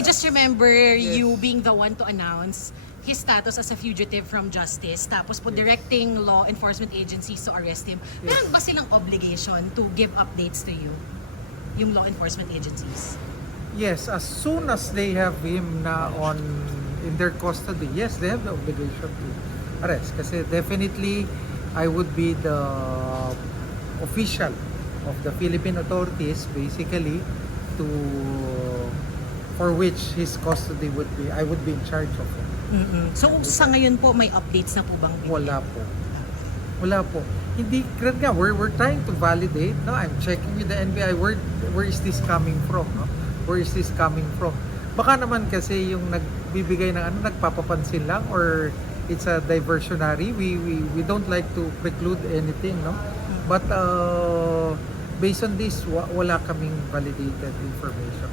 I just remember Yes. you being the one to announce his status as a fugitive from justice, tapos po directing law enforcement agencies to arrest him. Meron ba silang obligation to give updates to you, yung law enforcement agencies? Yes, as soon as they have him na in their custody, yes, they have the obligation to arrest. Kasi definitely, I would be the official of the Philippine authorities, basically, to for which his custody would be, I would be in charge of him. So sa ngayon po, may updates na po bang binigay? Wala po. Wala po. Hindi, nga, we're trying to validate, no? I'm checking with the NBI, where is this coming from, no? Where is this coming from? Baka naman kasi yung nagbibigay ng nagpapapansin lang, or it's a diversionary. We don't like to preclude anything, no? But based on this, wala kaming validated information.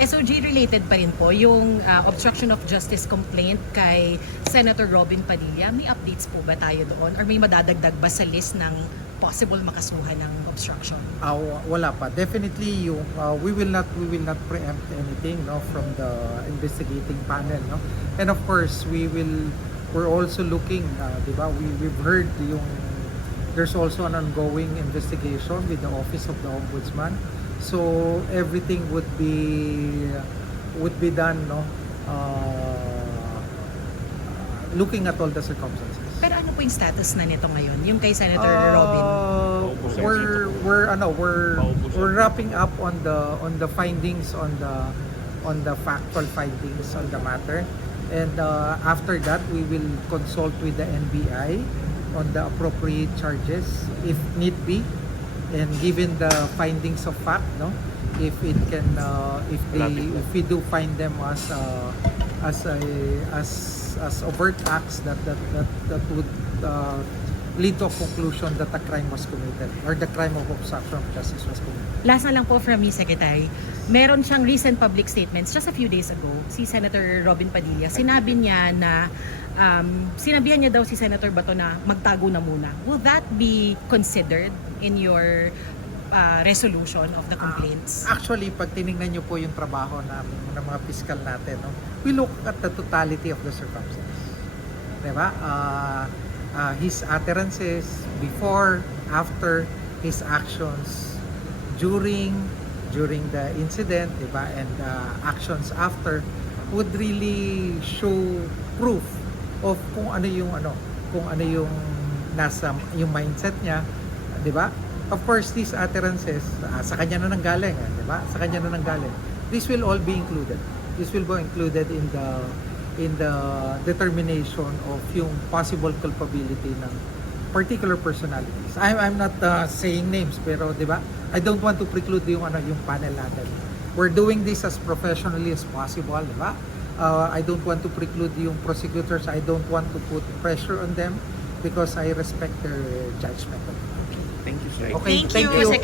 SOG related pa rin po yung obstruction of justice complaint kay Senator Robin Padilla. May updates po ba tayo doon? Or may madadagdag ba sa list ng possible makasuhan ng obstruction? Wala pa. Definitely yung we will not preempt anything, no, from the investigating panel, no. And of course, we're also looking, 'di ba? We've heard there's also an ongoing investigation with the Office of the Ombudsman. So everything would be done, no, looking at all the circumstances. Pero ano po yung status na nito ngayon? Yung kay Senator Robin? We're wrapping up on the findings, on the factual findings on the matter, and after that we will consult with the NBI on the appropriate charges if need be, and given the findings of fact, no, if it can if we do find them as overt acts that would lead to a conclusion that a crime was committed, or the crime of obstruction of justice was committed. Last na lang po from me, Secretary. Meron siyang recent public statements just a few days ago, si Senator Robin Padilla. Sinabi niya na sinabihan niya daw si Senator Bato na magtago na muna. Will that be considered in your resolution of the complaints? Actually, pag tinignan niyo po yung trabaho namin ng mga fiscal natin, no, we look at the totality of the circumstances. Diba? His utterances before, after, his actions during the incident, diba? And actions after would really show proof of kung ano yung nasa yung mindset niya, 'di ba? Of course, these utterances sa kanya na nanggaling, 'di ba? Sa kanya na nanggaling. This will all be included. This will be included in the determination of yung possible culpability ng particular personalities. I'm not saying names, pero 'di ba? I don't want to preclude yung panel natin. We're doing this as professionally as possible, 'di ba? I don't want to preclude yung prosecutors. I don't want to put pressure on them because I respect their judgment. Thank you, sir. Okay, Thank you, Secretary.